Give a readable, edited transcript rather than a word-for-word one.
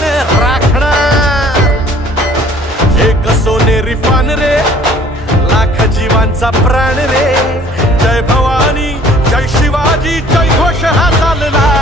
मान राखणार। एक सोनेरी पान रे, लाख जीवांचा प्राण रे। जय भवानी, जय शिवाजी, जय घोष हा चालला।